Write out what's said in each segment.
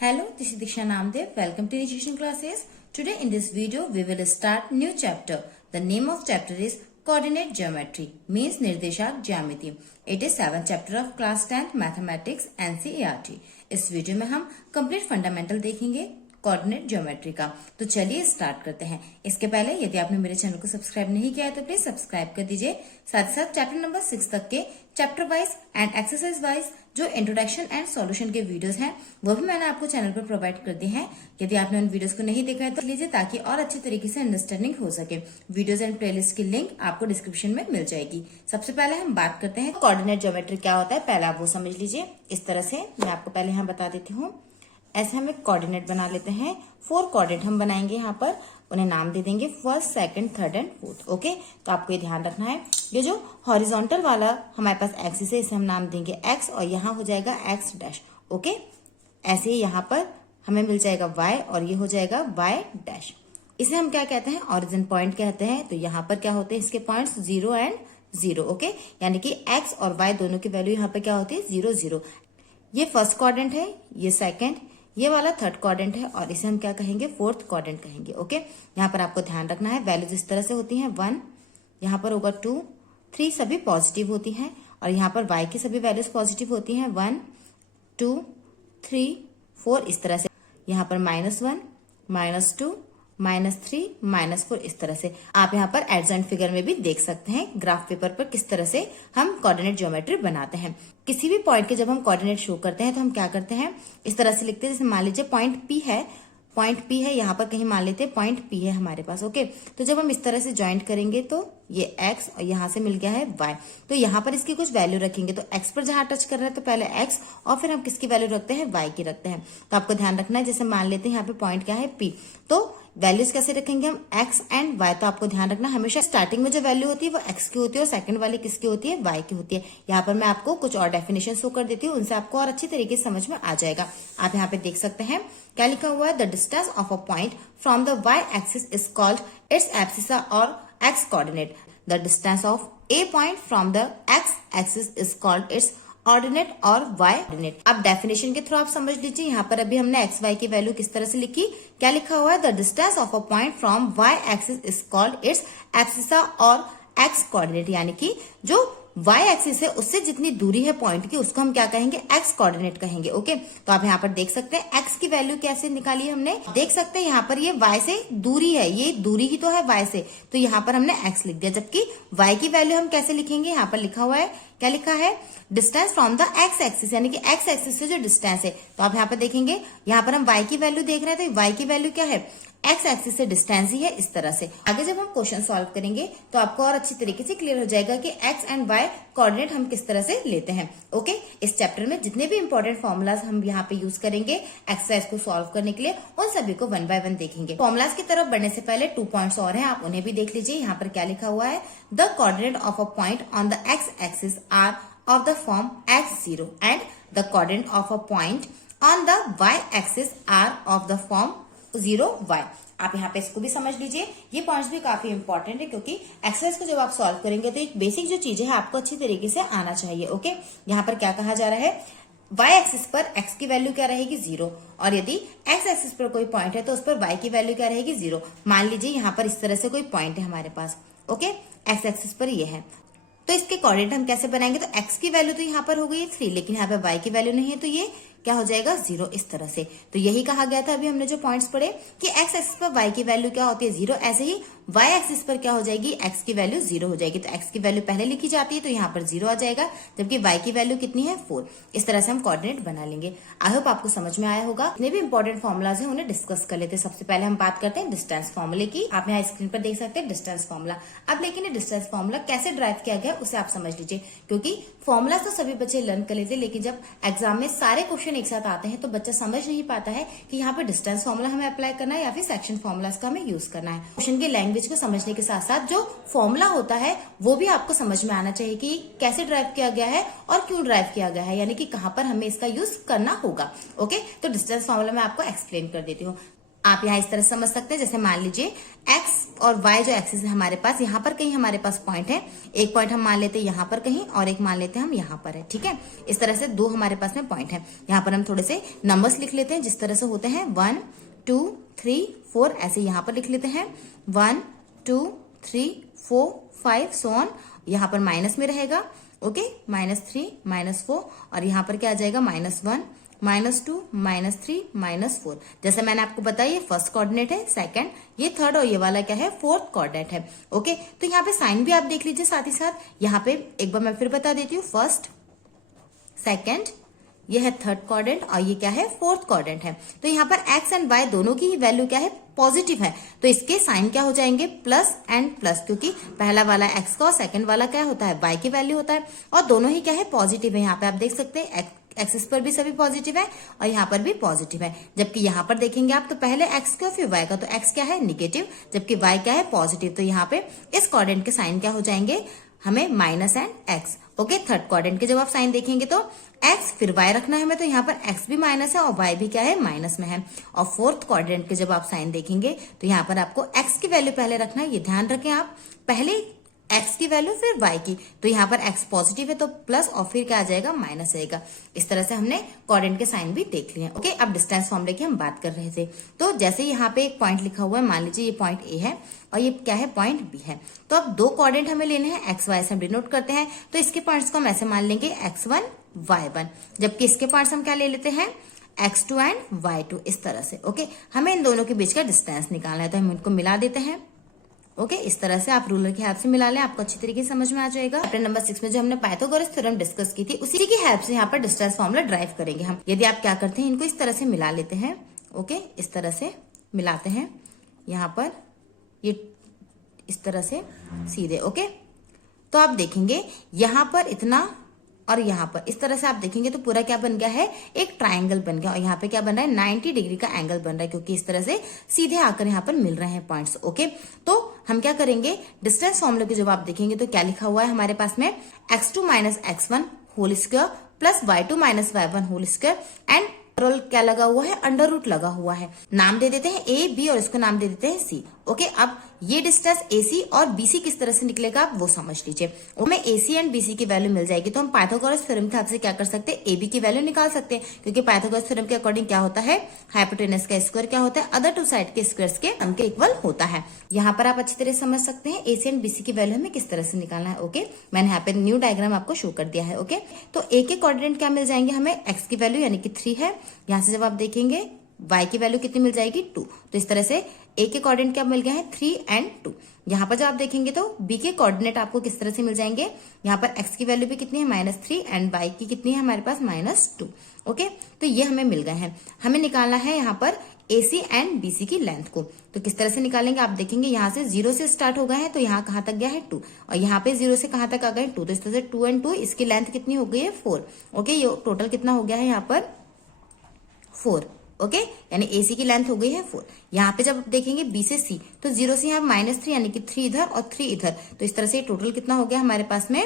Hello, this is Diksha Namdev. Welcome to Education Classes. Today in this video, we will start new chapter. The name of chapter is Coordinate Geometry, means Nirdeshak Jyamiti. It is 7th chapter of class 10th Mathematics NCERT. इस video में हम complete fundamental देखेंगे coordinate geometry का। तो चलिए start करते हैं। इसके पहले यदि आपने मेरे चैनल को सब्सक्राइब नहीं किया है तो प्लीज सब्सक्राइब कर दीजिए। साथ ही साथ चैप्टर नंबर 6 तक के chapter wise and exercise wise जो इंट्रोडक्शन एंड सॉल्यूशन के वीडियोस हैं वो भी मैंने आपको चैनल पर प्रोवाइड कर दिए हैं। यदि आपने उन वीडियोस को नहीं देखा है तो लीजिए ताकि और अच्छी तरीके से अंडरस्टैंडिंग हो सके। वीडियोस एंड प्लेलिस्ट की लिंक आपको डिस्क्रिप्शन में मिल जाएगी। सबसे पहले हम बात करते हैं कोऑर्डिनेट ज्योमेट्री क्या होता है। पहले आप वो समझ लीजिए। इस तरह से मैं आपको पहले यहाँ बता देती हूँ। ऐसे हम एक कोऑर्डिनेट बना लेते हैं। 4 कोऑर्डिनेट हम बनाएंगे। यहाँ पर उन्हें नाम दे देंगे first, second, third and fourth. Okay, तो आपको ये ध्यान रखना है। ये जो हॉरिजॉन्टल वाला हमारे पास एक्सिस है इसे हम नाम देंगे एक्स और यहाँ हो जाएगा एक्स डैश। ओके, ऐसे ही यहाँ पर हमें मिल जाएगा वाई और ये हो जाएगा वाई डैश। इसे हम क्या कहते हैं? ऑरिजिन पॉइंट कहते हैं। तो यहाँ पर क्या होते हैं इसके पॉइंट्स? 0 एंड 0। ओके, यानी कि एक्स और वाई दोनों की वैल्यू यहाँ पर क्या होती है? 0 0। ये फर्स्ट क्वाड्रेंट है, ये सेकेंड, ये वाला थर्ड क्वाड्रेंट है और इसे हम क्या कहेंगे? फोर्थ क्वाड्रेंट कहेंगे। ओके, यहाँ पर आपको ध्यान रखना है वैल्यूज इस तरह से होती हैं। 1 यहाँ पर होगा, 2 3 सभी पॉजिटिव होती हैं और यहाँ पर y की सभी वैल्यूज पॉजिटिव होती हैं। 1 2 3 4 इस तरह से। यहाँ पर -1 -2 -3 -4 इस तरह से। आप यहाँ पर एडजेंट फिगर में भी देख सकते हैं ग्राफ पेपर पर किस तरह से हम कोऑर्डिनेट ज्योमेट्री बनाते हैं। किसी भी पॉइंट के जब हम कोऑर्डिनेट शो करते हैं तो हम क्या करते हैं? इस तरह से लिखते हैं। जैसे मान लीजिए पॉइंट P है, यहाँ पर कहीं मान लेते हैं पॉइंट P है हमारे पास। ओके, तो जब हम इस तरह से ज्वाइंट करेंगे तो ये x और यहाँ से मिल गया है y। तो यहाँ पर इसकी कुछ वैल्यू रखेंगे। तो x पर जहां टच कर रहा है तो पहले x और फिर हम किसकी वैल्यू रखते हैं? y की रखते हैं। तो आपको ध्यान रखना है। जैसे मान लेते हैं यहाँ पे पॉइंट क्या है? P। तो वैल्यूज कैसे रखेंगे हम? x and y। तो आपको ध्यान रखना हमेशा स्टार्टिंग में जो वैल्यू होती है वो x की होती है और सेकंड वाली किसकी होती है? y की होती है। यहाँ पर मैं आपको कुछ और डेफिनेशन शो कर देती हूँ, उनसे आपको और अच्छी तरीके से समझ में आ जाएगा। आप यहाँ पे देख सकते हैं क्या लिखा हुआ है? The distance of a point from the y axis is called its abscissa और x coordinate. The distance of a point from the x axis is called its ordinate और y ऑर्डिनेट। अब डेफिनेशन के through आप समझ लीजिए। यहाँ पर अभी हमने x y की वैल्यू किस तरह से लिखी? क्या लिखा हुआ है? The distance of a point from y axis is called its abscissa और x कोऑर्डिनेट, यानी कि जो y एक्सिस है उससे जितनी दूरी है पॉइंट की उसको हम क्या कहेंगे? x कोऑर्डिनेट कहेंगे। ओके, तो आप यहाँ पर देख सकते हैं x की वैल्यू कैसे निकाली है हमने। देख सकते हैं यहाँ पर ये y से दूरी है, ये दूरी ही तो है y से, तो यहाँ पर हमने x लिख दिया। जबकि y की वैल्यू हम कैसे लिखेंगे? यहाँ पर लिखा हुआ है, क्या लिखा है? Distance from the x axis, यानी कि x एक्सिस से जो डिस्टेंस है। तो आप यहाँ पर देखेंगे, यहाँ पर हम y की वैल्यू देख रहे हैं तो y की वैल्यू क्या है? x एक्सिस से डिस्टेंस ही है। इस तरह से आगे जब हम क्वेश्चन सॉल्व करेंगे तो आपको और अच्छी तरीके से क्लियर हो जाएगा कि x एंड y कोऑर्डिनेट हम किस तरह से लेते हैं। ओके, इस चैप्टर में जितने भी इंपॉर्टेंट फॉर्मुलाज हम यहाँ पे यूज करेंगे एक्सरसाइज को सॉल्व करने के लिए, उन सभी को 1 बाय 1 देखेंगे। फॉर्मुलाज की तरफ बढ़ने से पहले 2 पॉइंट्स और हैं, आप उन्हें भी देख लीजिए। यहाँ पर क्या लिखा हुआ है? The coordinate of a point on the x axis are of the form x0 and the coordinate of a point on the y axis are of the form 0y। आप यहाँ पे इसको भी समझ लीजिए। ये पॉइंट्स भी काफी इंपॉर्टेंट है क्योंकि एक्सरसाइज को जब आप सॉल्व करेंगे तो एक बेसिक जो चीजें हैं आपको अच्छी तरीके से आना चाहिए। ओके, यहाँ पर क्या कहा जा रहा है? y एक्सिस पर x की वैल्यू क्या रहेगी? 0। और यदि x एक्सिस पर कोई पॉइंट है तो उस पर y की वैल्यू क्या रहेगी? 0। मान लीजिए यहाँ पर इस तरह से कोई पॉइंट है हमारे पास। ओके, x एक्सिस पर ये है तो इसके कोऑर्डिनेट हम कैसे बनाएंगे? तो x की वैल्यू तो यहाँ पर हो गई 3, लेकिन यहाँ पे y की वैल्यू नहीं है तो ये क्या हो जाएगा? 0 इस तरह से। तो यही कहा गया था अभी हमने जो पॉइंट्स पढ़े कि x एक्सिस पर y की वैल्यू क्या होती है? 0। ऐसे ही y एक्सिस पर क्या हो जाएगी? x की वैल्यू 0 हो जाएगी। तो x की वैल्यू पहले लिखी जाती है तो यहाँ पर 0 आ जाएगा, जबकि y की वैल्यू कितनी है? 4। इस तरह से हम कोऑर्डिनेट बना लेंगे। आई होप आपको समझ में आया होगा। जितने भी इंपॉर्टेंट फॉर्मुलाज हैं उन्हें डिस्कस कर लेते हैं। सबसे पहले हम बात करते हैं डिस्टेंस फॉर्मूले की। आप यहाँ स्क्रीन पर देख सकते हैं डिस्टेंस फॉर्मूला। अब लेकिन ये डिस्टेंस फॉर्मूला कैसे ड्राइव किया गया उसे आप समझ लीजिए, क्योंकि फॉर्मुला तो सभी बच्चे लर्न कर लेते हैं, लेकिन जब एग्जाम में सारे क्वेश्चन एक साथ आते हैं तो बच्चा समझ नहीं पाता है कि यहाँ पे डिस्टेंस फॉर्मूला हमें अप्लाई करना है या फिर सेक्शन फॉर्मुलाज का हमें यूज करना है। क्वेश्चन की लैंग्वेज को समझने के साथ साथ जो फॉर्मूला होता है वो भी आपको समझ में आना चाहिए कि कैसे ड्राइव किया गया है और क्यों ड्राइव किया गया है, यानी कि कहाँ पर हमें इसका यूज करना होगा। ओके, तो डिस्टेंस फॉर्मूला मैं आपको एक्सप्लेन कर देती हूँ। आप यहाँ इस तरह समझ सकते हैं, जैसे मान लीजिए x और y जो एक्सिस है हमारे पास, यहाँ पर कहीं हमारे पास पॉइंट है, एक पॉइंट हम मान लेते हैं यहाँ पर कहीं और एक मान लेते हैं हम यहाँ पर है, ठीक है। इस तरह से दो हमारे पास में पॉइंट है। यहाँ पर हम थोड़े से नंबर्स लिख लेते हैं जिस तरह से होते हैं 1 2 3 4, ऐसे यहाँ पर लिख लेते हैं 1 2 3 4 5 सो ऑन। यहाँ पर माइनस में रहेगा, ओके, -3 -4, और यहाँ पर क्या आ जाएगा -1 -2 -3 -4। जैसे मैंने आपको बताया ये फर्स्ट कोऑर्डिनेट है, सेकंड ये थर्ड, और ये वाला क्या है फोर्थ कोऑर्डिनेट है, ओके। तो यहाँ पे साइन भी आप देख लीजिए साथ ही साथ। यहाँ पे एक बार मैं फिर बता देती हूँ, फर्स्ट सेकंड ये है थर्ड कोऑर्डिनेट और ये क्या है फोर्थ कोऑर्डिनेट है। तो यहाँ पर एक्स एंड वाई दोनों की वैल्यू क्या है पॉजिटिव है, तो इसके साइन क्या हो जाएंगे प्लस एंड प्लस, क्योंकि पहला वाला एक्स का और सेकंड वाला क्या होता है वाई की वैल्यू होता है, और दोनों ही क्या है पॉजिटिव है। यहाँ पे आप देख सकते हैं एक्सिस पर भी सभी पॉजिटिव है और यहाँ पर भी पॉजिटिव है। जबकि यहाँ पर देखेंगे आप तो पहले एक्स का फिर वाई का, तो एक्स क्या है निगेटिव जबकि वाई क्या है पॉजिटिव। तो यहाँ पे इस कोऑर्डिनेट के साइन क्या हो जाएंगे हमें minus and x, okay. Third coordinate के जब आप साइन देखेंगे तो एक्स फिर वाई रखना है हमें, तो यहाँ पर एक्स भी माइनस है और वाई भी क्या है माइनस में है। और फोर्थ कोऑर्डिनेट के जब आप साइन देखेंगे तो यहाँ पर आपको एक्स की वैल्यू पहले रखना है, ये ध्यान रखें आप, पहले एक्स की वैल्यू फिर वाई की। तो यहाँ पर एक्स पॉजिटिव है तो प्लस और फिर क्या आ जाएगा माइनस आएगा। इस तरह से हमने कोऑर्डिनेट के साइन भी देख लिए, ओके। अब डिस्टेंस फॉर्मूले की हम बात कर रहे थे, तो जैसे यहाँ पे एक पॉइंट लिखा हुआ है, मान लीजिए ये पॉइंट ए है और ये क्या है पॉइंट बी है। तो अब दो कोऑर्डिनेट हमें लेने हैं, एक्स वाई से हम डिनोट करते हैं, तो इसके पॉइंट्स को हम ऐसे मान लेंगे x1 y1, जबकि इसके पॉइंट्स हम क्या ले लेते हैं x2 एंड y2, इस तरह से, ओके। हमें इन दोनों के बीच का डिस्टेंस निकालना है, तो हम इनको मिला देते हैं, ओके। इस तरह से आप रूलर की हेल्प से मिला लें, आपको अच्छी तरीके से समझ में आ जाएगा। चैप्टर नंबर 6 में जो हमने पाइथागोरस थ्योरम डिस्कस की थी उसी की हेल्प से यहाँ पर डिस्टेंस फॉर्मूला ड्राइव करेंगे हम। यदि आप क्या करते हैं इनको इस तरह से मिला लेते हैं, ओके, इस तरह से मिलाते हैं, यहाँ पर ये इस तरह से सीधे, ओके। तो आप देखेंगे यहाँ पर इतना और यहाँ पर इस तरह से आप देखेंगे तो पूरा क्या बन गया है एक ट्रायंगल बन गया, और यहाँ पे क्या बन रहा है 90 डिग्री का एंगल बन रहा है, क्योंकि इस तरह से सीधे आकर यहाँ पर मिल रहे हैं पॉइंट्स, ओके। तो हम क्या करेंगे डिस्टेंस फॉर्मूले के जब आप देखेंगे तो क्या लिखा हुआ है हमारे पास में x2 minus x1 whole square plus y2 minus y1 whole square and रोल क्या लगा हुआ है अंडर रूट लगा हुआ है। नाम दे देते हैं ए बी और इसको नाम दे देते हैं सी, ओके। अब ये डिस्टेंस AC और BC किस तरह से निकलेगा आप वो समझ लीजिए। हमें AC एंड BC की वैल्यू मिल जाएगी तो हम पाइथागोरस थ्योरम के हिसाब से क्या कर सकते हैं AB की वैल्यू निकाल सकते हैं, क्योंकि पाइथागोरस थ्योरम के अकॉर्डिंग क्या होता है हाइपोटेनस का स्क्वायर क्या होता है अदर टू साइड के स्क्वायर्स के सम के इक्वल होता है। यहाँ पर आप अच्छी तरह से समझ सकते हैं AC एंड BC की वैल्यू हमें किस तरह से निकालना है, ओके। मैंने यहाँ पे न्यू डायग्राम आपको शो कर दिया है, ओके। तो A के कोऑर्डिनेट क्या मिल जाएंगे हमें x की वैल्यू यानी कि 3 है, यहाँ से जब आप देखेंगे y की वैल्यू कितनी मिल जाएगी 2। तो इस तरह से A के कोऑर्डिनेट क्या मिल गया है 3 एंड 2। यहाँ पर जब आप देखेंगे तो B के कोऑर्डिनेट आपको किस तरह से मिल जाएंगे, यहाँ पर x की वैल्यू भी कितनी है -3 एंड y की कितनी है हमारे पास -2, ओके। तो ये हमें मिल गए हैं। हमें निकालना है यहाँ पर AC एंड BC की लेंथ को, तो किस तरह से निकालेंगे आप देखेंगे यहाँ से 0 से स्टार्ट हो गए हैं तो यहाँ कहाँ तक गया है 2, और यहाँ पे 0 से कहाँ तक आ गए 2, तो इस तरह से 2 एंड 2 इसकी लेंथ कितनी हो गई है 4, ओके। ये टोटल कितना हो गया है यहाँ पर 4, ओके, यानी AC की लेंथ हो गई है 4। यहाँ पे जब देखेंगे B से C तो 0 से यहाँ -3 यानी कि 3 इधर और 3 इधर, तो इस तरह से टोटल कितना हो गया हमारे पास में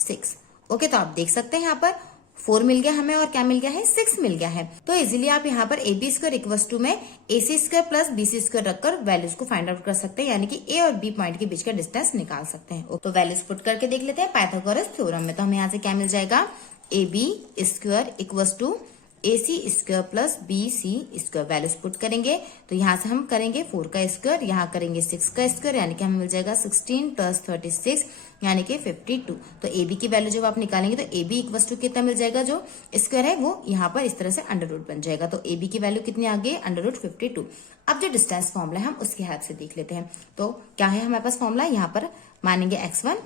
6, ओके। तो आप देख सकते हैं यहाँ पर 4 मिल गया हमें और क्या मिल गया है 6 मिल गया है। तो इजीली आप यहाँ पर AB स्क्वायर इक्वल्स टू में AC square plus BC square रखकर वैल्यूज को फाइंड आउट कर सकते हैं, यानी कि A और B पॉइंट के बीच का डिस्टेंस निकाल सकते हैं। तो वैल्यूज पुट करके देख लेते हैं पाइथागोरस थ्योरम में। तो हमें यहाँ से क्या मिल जाएगा AB square equals to AC square plus BC square, values put करेंगे तो यहाँ से हम करेंगे 4 का स्क्वायर, यहाँ करेंगे 6 का स्क्वायर, यानी कि हमें मिल जाएगा 16 प्लस 36 यानी कि 52। तो AB की वैल्यू जब आप निकालेंगे तो AB इक्वल्स टू कितना मिल जाएगा, जो स्क्वायर है वो यहाँ पर इस तरह से अंडर रूट बन जाएगा। तो AB की वैल्यू कितनी आ गई अंडर रूट 52। अब जो डिस्टेंस फॉर्मूला है हम उसके हेल्प से देख लेते हैं। तो क्या है हमारे पास फॉर्मूला, यहाँ पर मानेंगे x1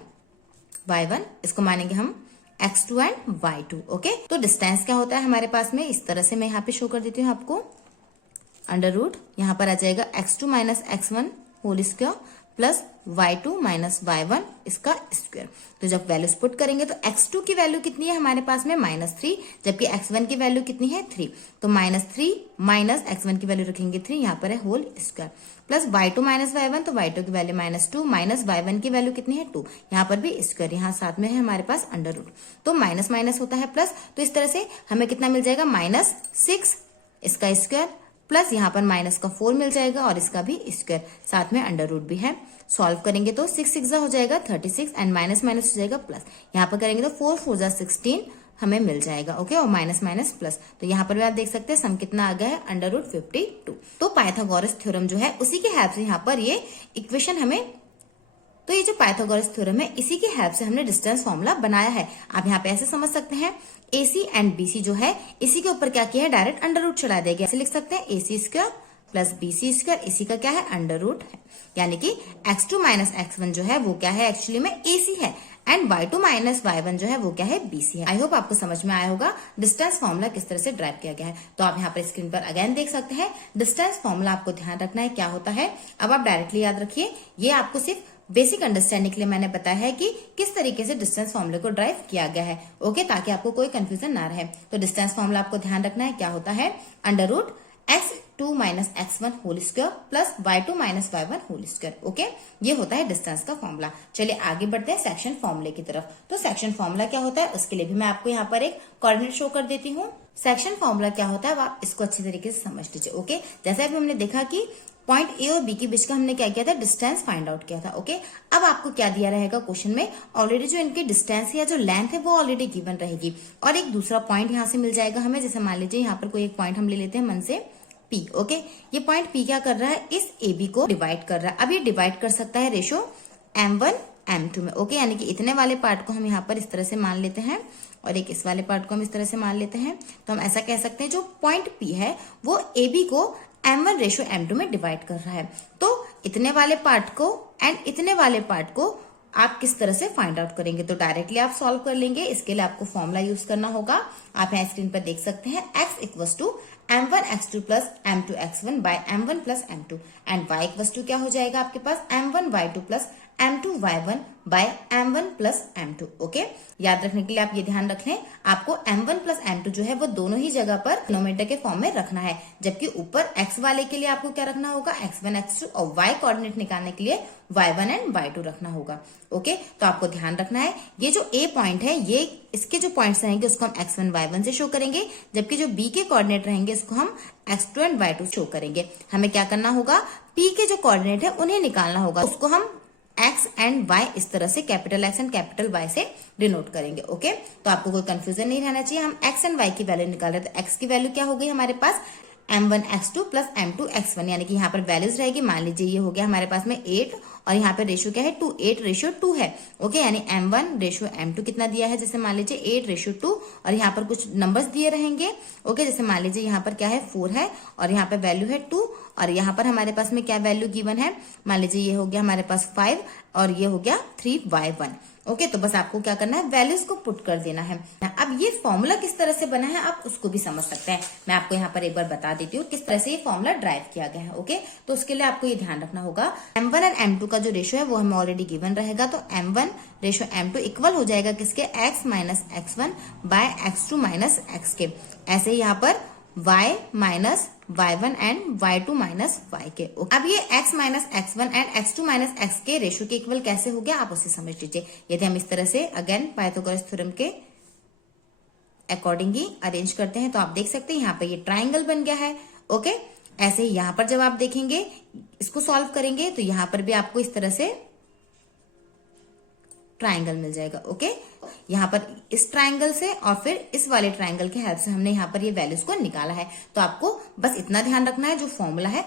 y1, इसको मानेंगे हम x2 एंड y2, ओके। तो डिस्टेंस क्या होता है हमारे पास में इस तरह से मैं यहाँ पे शो कर देती हूँ आपको, अंडर रूट यहाँ पर आ जाएगा x2 minus x1 whole square plus y2 minus y1 इसका स्क्वायर। तो जब वैल्यूज पुट करेंगे तो x2 की वैल्यू कितनी है हमारे पास में -3, जबकि x1 की वैल्यू कितनी है 3, तो -3 माइनस x1 की वैल्यू रखेंगे 3, यहाँ पर है whole square plus y2 minus y1, तो y2 की वैल्यू -2 माइनस y1 की वैल्यू कितनी है 2, यहाँ पर भी स्क्वायर, यहाँ साथ में है हमारे पास अंडर रूट, तो माइनस होता है प्लस, तो इस तरह से हमें कितना मिल जाएगा -6 इसका स्क्वायर प्लस यहाँ पर माइनस का 4 मिल जाएगा और इसका भी स्क्वायर, साथ में अंडर रूट भी है। सॉल्व करेंगे तो 6 6 हो जाएगा 36 एंड माइनस माइनस हो जाएगा प्लस। यहाँ पर करेंगे तो 4 4 16 हमें मिल जाएगा। ओके, और माइनस माइनस प्लस, तो यहाँ पर भी आप देख सकते हैं सम कितना आ गया है, अंडर रूट 52। तो पाइथागोरस थ्योरम जो है उसी के हेल्प से यहाँ पर ये इक्वेशन हमें, तो ये जो पाइथागोरस थ्योरम है इसी के हेल्प से हमने डिस्टेंस फॉर्मूला बनाया है। आप यहाँ पे ऐसे समझ सकते हैं, AC एंड BC जो है इसी के ऊपर क्या किया है, डायरेक्ट अंडर रूट चढ़ा देगा। ऐसे लिख सकते हैं AC square plus BC square, इसी का क्या है, अंडर रूट है। यानी कि x2 माइनस x1 जो है वो क्या है, एक्चुअली में AC है, एंड y2 माइनस y1 जो है वो क्या है, BC है। आई होप आपको समझ में आया होगा डिस्टेंस फॉर्मूला किस तरह से ड्राइव किया गया है। तो आप यहाँ पर स्क्रीन पर अगेन देख सकते हैं, डिस्टेंस फॉर्मूला आपको ध्यान रखना है क्या होता है। अब आप डायरेक्टली याद रखिए, ये आपको सिर्फ बेसिक अंडरस्टैंडिंग के लिए मैंने बताया है कि किस तरीके से डिस्टेंस फॉर्मूले को ड्राइव किया गया है। ओके, ताकि आपको कोई कंफ्यूजन ना रहे। तो डिस्टेंस फॉर्मूला आपको ध्यान रखना है क्या होता है, under root x2 minus x1 whole square plus y2 minus y1 whole square. Okay, ये होता है डिस्टेंस का फॉर्मूला। चलिए आगे बढ़ते हैं सेक्शन फॉर्मूले की तरफ। तो सेक्शन फॉर्मूला क्या होता है उसके लिए भी मैं आपको यहाँ पर एक कोऑर्डिनेट शो कर देती हूँ। सेक्शन फॉर्मूला क्या होता है अब आप इसको अच्छी तरीके से समझ लीजिए। ओके, जैसे अभी हमने देखा कि पॉइंट ए और बी के बीच का हमने क्या किया था, डिस्टेंस फाइंड आउट किया था। ओके, अब आपको क्या दिया रहेगा क्वेश्चन में, ऑलरेडी जो इनकी डिस्टेंस या जो लेंथ है वो ऑलरेडी गिवन रहेगी, और एक दूसरा पॉइंट यहाँ से मिल जाएगा हमें। जैसे मान लीजिए यहाँ पर कोई एक पॉइंट हम ले लेते हैं मन से P। ओके, ये पॉइंट P क्या कर रहा है, इस AB को डिवाइड कर रहा है। अब ये डिवाइड कर सकता है रेशो M1 M2 में। ओके, यानी कि इतने वाले पार्ट को हम यहाँ पर इस तरह से मान लेते हैं और एक इस वाले पार्ट को हम इस तरह से मान लेते हैं। तो हम ऐसा कह सकते हैं जो पॉइंट P है वो AB को M1 रेशो M2 में डिवाइड कर रहा है। तो इतने वाले पार्ट को एंड इतने वाले पार्ट को आप किस तरह से फाइंड आउट करेंगे, तो डायरेक्टली आप सॉल्व कर लेंगे। इसके लिए आपको फॉर्मूला यूज करना होगा। आप यहाँ स्क्रीन पर देख सकते हैं, x equals to m1 x2 plus m2 x1 by m1 plus m2 and y equals to क्या हो जाएगा आपके पास, m1 y2 plus m2 y1 by m1 plus m2। Okay, याद रखने के लिए आप ये ध्यान रख लें, आपको m1 प्लस m2 जो है वो दोनों ही जगह पर डिनोमिनेटर के फॉर्म में रखना है, जबकि ऊपर x वाले के लिए आपको क्या रखना होगा, x1 x2, और y कोऑर्डिनेट निकालने के लिए y1 एंड y2 रखना होगा। ओके, तो आपको ध्यान रखना है ये जो a पॉइंट है, ये इसके जो पॉइंट्स रहेंगे उसको हम x1 y1 से शो करेंगे, जबकि जो b के कोऑर्डिनेट रहेंगे इसको हम x2 एंड y2 शो करेंगे। हमें क्या करना होगा, p के जो कोऑर्डिनेट है उन्हें निकालना होगा, उसको हम x एंड y इस तरह से capital X and capital Y से डिनोट करेंगे। ओके, तो आपको कोई कंफ्यूजन नहीं रहना चाहिए। हम x एंड y की वैल्यू निकाल रहे हैं, तो x की वैल्यू क्या हो गई हमारे पास, m1 x2 plus m2 x1, यानी कि यहाँ पर वैल्यूज रहेगी। मान लीजिए ये हो गया हमारे पास में 8 और यहाँ पर रेशियो क्या है 2, 8 रेशियो 2 है। ओके, यानी m1 रेशियो m2 कितना दिया है, जैसे मान लीजिए 8 रेशियो 2, और यहाँ पर कुछ नंबर्स दिए रहेंगे। ओके, जैसे मान लीजिए यहाँ पर क्या है 4 है और यहाँ पर वैल्यू है 2, और यहाँ पर हमारे पास में क्या वैल्यू गिवन है, मान लीजिए ये हो गया हमारे पास 5 और ये हो गया 3y1। ओके, तो बस आपको क्या करना है, वैल्यूज को पुट कर देना है। अब ये फॉर्मूला किस तरह से बना है आप उसको भी समझ सकते हैं। मैं आपको यहाँ पर एक बार बता देती हूँ किस तरह से ये फॉर्मूला ड्राइव किया गया है। ओके, तो उसके लिए आपको ये ध्यान रखना होगा, m1 एंड m2 का जो रेशो है वो हमें ऑलरेडी गिवन रहेगा। तो m1 रेशो m2 इक्वल हो जाएगा किसके, x minus x1 by x2 minus x के। ऐसे ही यहाँ पर y minus y1 and y2 minus y के। अब ये x minus x1 and x2 minus x के रेशो के इक्वल कैसे हो गया आप उसे समझ लीजिए। यदि हम इस तरह से अगेन पाइथागोरस थ्योरम के अकॉर्डिंग ही अरेंज करते हैं तो आप देख सकते हैं यहाँ पर ये ट्राइंगल बन गया है। ओके, ऐसे ही यहाँ पर जब आप देखेंगे इसको सॉल्व करेंगे तो यहाँ पर भी आपको इस तरह से ट्राइंगल मिल जाएगा। ओके, यहाँ पर इस ट्राइंगल से और फिर इस वाले ट्राइंगल के हेल्प से हमने यहाँ पर ये वैल्यूज को निकाला है। तो आपको बस इतना ध्यान रखना है, जो फॉर्मूला है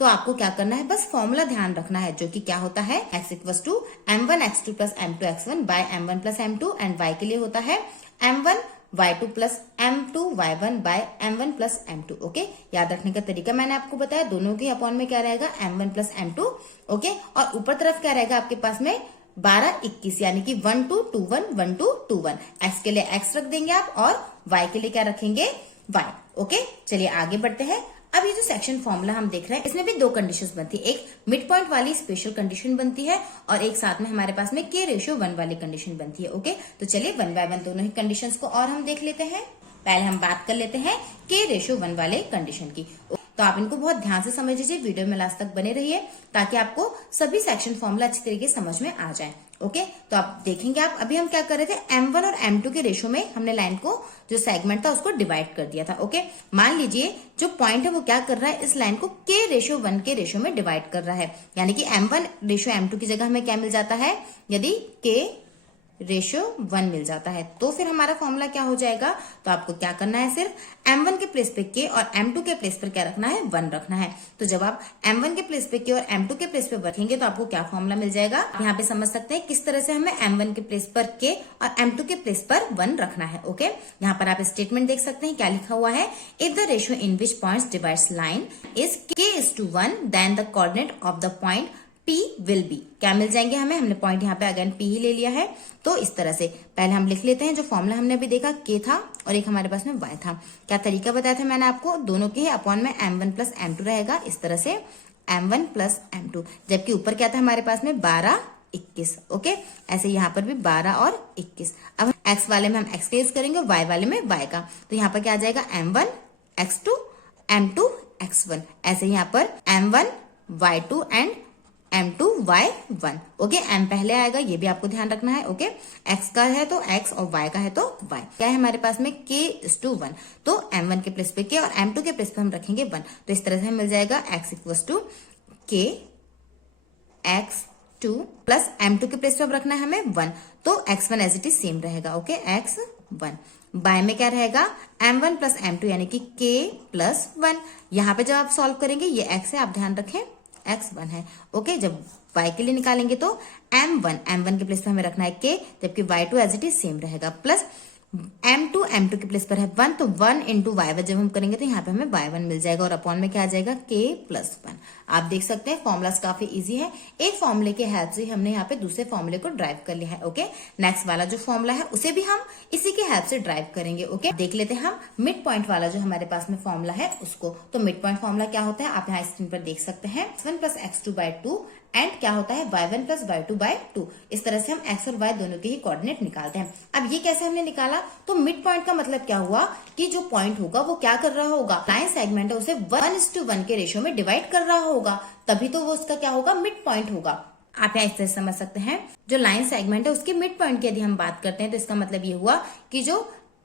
तो आपको क्या करना है, बस फॉर्मूला ध्यान रखना है, जो कि क्या होता है, x equals to m1 x2 plus m2 x1 by m1 plus m2 and y के लिए होता है m1 y2 plus m2 y1 by m1 plus m2। Okay, याद रखने का तरीका मैंने आपको बताया, दोनों के अपॉन में क्या रहेगा m1 प्लस m2। ओके, और ऊपर तरफ क्या रहेगा आपके पास में 12 21, यानी कि 1 2 2 1 1 2 2 1। x के लिए x रख देंगे आप और y के लिए क्या रखेंगे, y। ओके, चलिए आगे बढ़ते हैं। अब ये जो सेक्शन फॉर्मूला हम देख रहे हैं इसमें भी दो कंडीशंस बनती है, एक मिड पॉइंट वाली स्पेशल कंडीशन बनती है और एक साथ में हमारे पास में k रेशियो 1 वाली कंडीशन बनती है। ओके, तो चलिए 1 बाय 1 दोनों ही कंडीशंस को और हम देख लेते हैं। पहले हम बात कर लेते हैं k रेशियो 1 वाले कंडीशन की। तो आप इनको बहुत ध्यान से समझ लीजिए, वीडियो में लास्ट तक बने रहिए ताकि आपको सभी सेक्शन फॉर्मूला अच्छी तरीके से समझ में आ जाए। ओके, तो आप देखेंगे, आप अभी हम क्या कर रहे थे, M1 और M2 के रेशो में हमने लाइन को जो सेगमेंट था उसको डिवाइड कर दिया था। ओके, मान लीजिए जो पॉइंट है वो क्या कर रहा है, इस लाइन को K/1 के रेशो में डिवाइड कर रहा है, यानी कि M1/M2 की जगह हमें क्या मिल जाता है, यदि K/1 मिल जाता है तो फिर हमारा फॉर्मूला क्या हो जाएगा। तो आपको क्या करना है, सिर्फ M1 के प्लेस पे K और M2 के प्लेस पर क्या रखना है, 1 रखना है। तो जब आप M1 के प्लेस पे K और M2 के प्लेस पे रखेंगे तो आपको क्या फॉर्मूला मिल जाएगा। यहाँ पे समझ सकते हैं किस तरह से हमें M1 के प्लेस पर K और M2 के प्लेस पर 1 रखना है। ओके, यहाँ पर आप स्टेटमेंट देख सकते हैं, क्या लिखा हुआ है, if the ratio in which points divides line is K/1 then the coordinate of the point P will be, क्या मिल जाएंगे हमें, हमने पॉइंट यहाँ पे अगेन P ही ले लिया है। तो इस तरह से पहले हम लिख लेते हैं, जो फॉर्मूला हमने अभी देखा K था और एक हमारे पास में Y था। क्या तरीका बताया था मैंने आपको, दोनों के ही अपॉन में M1 प्लस M2 रहेगा, इस तरह से M1 प्लस M2, जबकि ऊपर क्या था हमारे पास में 12, 21। ओके, ऐसे यहाँ पर भी 12 और 21। अब X वाले में हम X का यूज करेंगे और Y वाले में Y का, तो यहाँ पर क्या आ जाएगा, M1 X2 M2 X1, ऐसे यहाँ पर M1 Y2 and M2 Y1। Okay, M पहले आएगा, ये भी आपको ध्यान रखना है। ओके, X का है तो X और Y का है तो Y। क्या है हमारे पास में, K/1, तो M1 के प्लेस पे K और M2 के प्लेस पे हम रखेंगे 1, तो इस तरह से हमें मिल जाएगा X = K X2 plus M2 के प्लेस पे अब रखना है हमें 1, तो X1 as it is same रहेगा। ओके, X1। बाय में क्या रहेगा, M1 प्लस M2 यानी कि K+1। यहाँ पे जब आप सॉल्व करेंगे, ये X है, आप ध्यान रखें X1 है। ओके, जब Y के लिए निकालेंगे तो M1 के प्लेस पे हमें रखना है K, जबकि Y2 as it is same रहेगा, प्लस M2 के प्लेस पर है 1, तो 1 इंटू Y1 जब हम करेंगे तो यहाँ पे हमें Y1 मिल जाएगा और अपॉन में क्या आ जाएगा, K+1। आप देख सकते हैं फॉर्मुलास काफी इजी है, एक फॉर्मूले के हेल्प से हमने यहाँ पे दूसरे फॉर्मूले को ड्राइव कर लिया है। ओके, नेक्स्ट वाला जो फॉर्मूला है उसे भी हम इसी के हेल्प से ड्राइव करेंगे। ओके, देख लेते हैं हम मिड पॉइंट वाला जो हमारे पास में फॉर्मूला है उसको। तो मिड पॉइंट फॉर्मूला क्या होता है, आप यहाँ स्क्रीन पर देख सकते हैं, X1 प्लस X2/2 एंड क्या होता है, Y1 प्लस Y2/2। इस तरह से हम X और Y दोनों के ही कोऑर्डिनेट निकालते हैं। अब ये कैसे हमने निकाला, तो मिड पॉइंट का मतलब क्या हुआ कि जो पॉइंट होगा वो क्या कर रहा होगा, लाइन सेगमेंट है उसे 1:1 के रेशियो में डिवाइड कर रहा होगा, तभी तो वो उसका क्या होगा, मिड पॉइंट होगा। आप यहाँ इस तरह से समझ सकते हैं, जो लाइन सेगमेंट है उसके मिड पॉइंट की यदि हम बात करते हैं तो इसका मतलब ये हुआ कि जो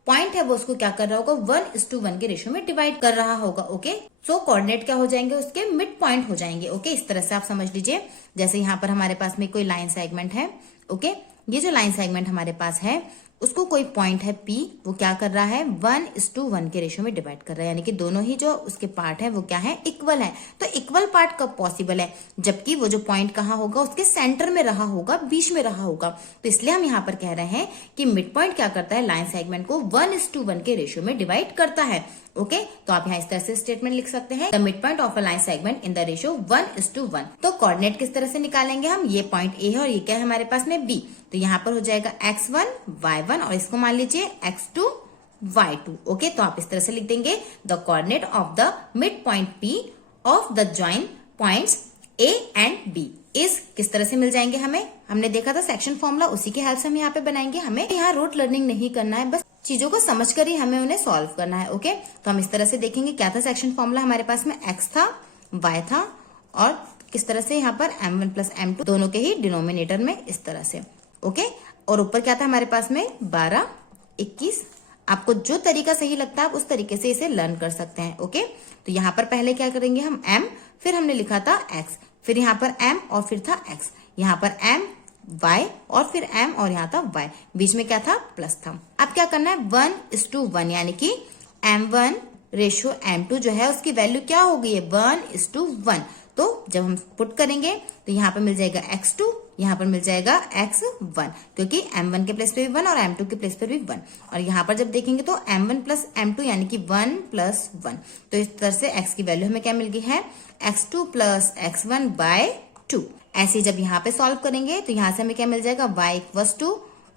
पॉइंट है वो उसको क्या कर रहा होगा, 1:1 के रेशियो में डिवाइड कर रहा होगा। ओके, सो कोऑर्डिनेट क्या हो जाएंगे, उसके मिड पॉइंट हो जाएंगे। ओके, इस तरह से आप समझ लीजिए, जैसे यहाँ पर हमारे पास में कोई लाइन सेगमेंट है। ओके, ये जो लाइन सेगमेंट हमारे पास है उसको कोई पॉइंट है P, वो क्या कर रहा है, 1:1 के रेशियो में डिवाइड कर रहा है, यानी कि दोनों ही जो उसके पार्ट है वो क्या है, इक्वल है। तो इक्वल पार्ट कब पॉसिबल है, जबकि वो जो पॉइंट कहाँ होगा, उसके सेंटर में रहा होगा, बीच में रहा होगा। तो इसलिए हम यहाँ पर कह रहे हैं कि मिड पॉइंट क्या करता है, लाइन सेगमेंट को 1:1 के रेशियो में डिवाइड करता है। ओके, तो आप यहाँ इस तरह से स्टेटमेंट लिख सकते हैं, the mid point of a line segment in the ratio 1:1। तो कोऑर्डिनेट किस तरह से निकालेंगे हम, ये पॉइंट A है और ये क्या है हमारे पास में B, तो यहाँ पर हो जाएगा X1 Y1 और इसको मान लीजिए X2 Y2। ओके, तो आप इस तरह से लिख देंगे, the coordinate of the mid point P of the joint points A and B is, किस तरह से मिल जाएंगे हमें, हमने देखा था सेक्शन फॉर्मूला, उसी के हेल्प से हम यहाँ पे बनाएंगे। हमें यहाँ रूट लर्निंग नहीं करना है, बस चीजों को समझकर ही हमें उन्हें सॉल्व करना है। ओके, तो हम इस तरह से देखेंगे, क्या था सेक्शन फॉर्मूला हमारे पास में, X था, Y था और किस तरह से यहाँ पर M1 प्लस M2 दोनों के ही डिनोमिनेटर में इस तरह से। ओके, और ऊपर क्या था हमारे पास में 12, 21। आपको जो तरीका सही लगता है आप उस तरीके से इसे लर्न कर सकते हैं। ओके, तो यहाँ पर पहले क्या करेंगे हम, M, फिर हमने लिखा था X, फिर यहाँ पर M और फिर था X, यहाँ पर M Y और फिर M और यहाँ था Y, बीच में क्या था, प्लस था। अब क्या करना है, 1:1 यानी कि M1/M2 जो है उसकी वैल्यू क्या हो गई है, 1:1। तो जब हम पुट करेंगे तो यहाँ पर मिल जाएगा X2, यहाँ पर मिल जाएगा X1, क्योंकि M1 के प्लेस पे भी 1 और M2 के प्लेस पे भी 1, और यहाँ पर जब देखेंगे तो M1 प्लस M2 यानी कि 1 + 1। तो इस तरह से X की वैल्यू हमें क्या मिल गई है, X2 + X1/2। ऐसे जब यहाँ पे सॉल्व करेंगे तो यहाँ से हमें क्या मिल जाएगा, Y =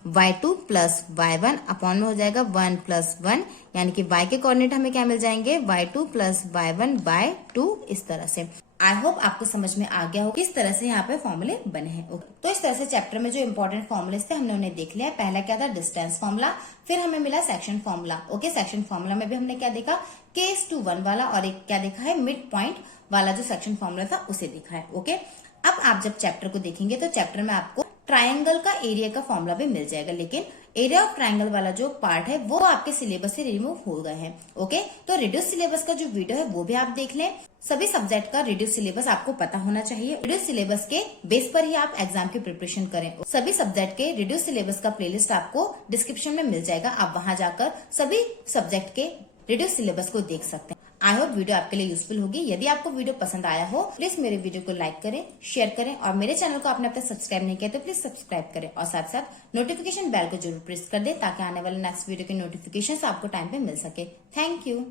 Y2 + Y1 अपॉन में हो जाएगा 1 + 1, यानी कि Y के कोऑर्डिनेट हमें क्या मिल जाएंगे, Y2 + Y1/2 इस तरह से। आई होप आपको समझ में आ गया हो किस तरह से यहाँ पे फॉर्मूले बने हैं। तो इस तरह से चैप्टर में जो इंपॉर्टेंट फॉर्मूले थे हमने उन्हें देख लिया। पहला क्या था, डिस्टेंस फॉर्मूला, फिर हमें मिला section formula. Okay, section formula में भी हमने क्या देखा, K:1 वाला, और एक क्या देखा है, मिड पॉइंट वाला जो सेक्शन फॉर्मूला था उसे देखा है। ओके, अब आप जब चैप्टर को देखेंगे तो चैप्टर में आपको ट्राइंगल का एरिया का फॉर्मूला भी मिल जाएगा, लेकिन एरिया ऑफ ट्राइंगल वाला जो पार्ट है वो आपके सिलेबस से रिमूव हो गए हैं। ओके, तो रिड्यूस सिलेबस का जो वीडियो है वो भी आप देख लें। सभी सब्जेक्ट का रिड्यूस सिलेबस आपको पता होना चाहिए। रिड्यूस सिलेबस के बेस पर ही आप एग्जाम की प्रिपरेशन करें। सभी सब्जेक्ट के रिड्यूस सिलेबस का प्लेलिस्ट आपको डिस्क्रिप्शन में मिल जाएगा, आप वहां जाकर सभी सब्जेक्ट के रिड्यूस सिलेबस को देख सकते हैं। आई होप वीडियो आपके लिए यूजफुल होगी। यदि आपको वीडियो पसंद आया हो प्लीज मेरे वीडियो को लाइक करें, शेयर करें, और मेरे चैनल को आपने अब तक सब्सक्राइब नहीं किया तो प्लीज सब्सक्राइब करें, और साथ साथ नोटिफिकेशन बेल को जरूर प्रेस कर दें ताकि आने वाले नेक्स्ट वीडियो के नोटिफिकेशन आपको टाइम पे मिल सके। Thank you.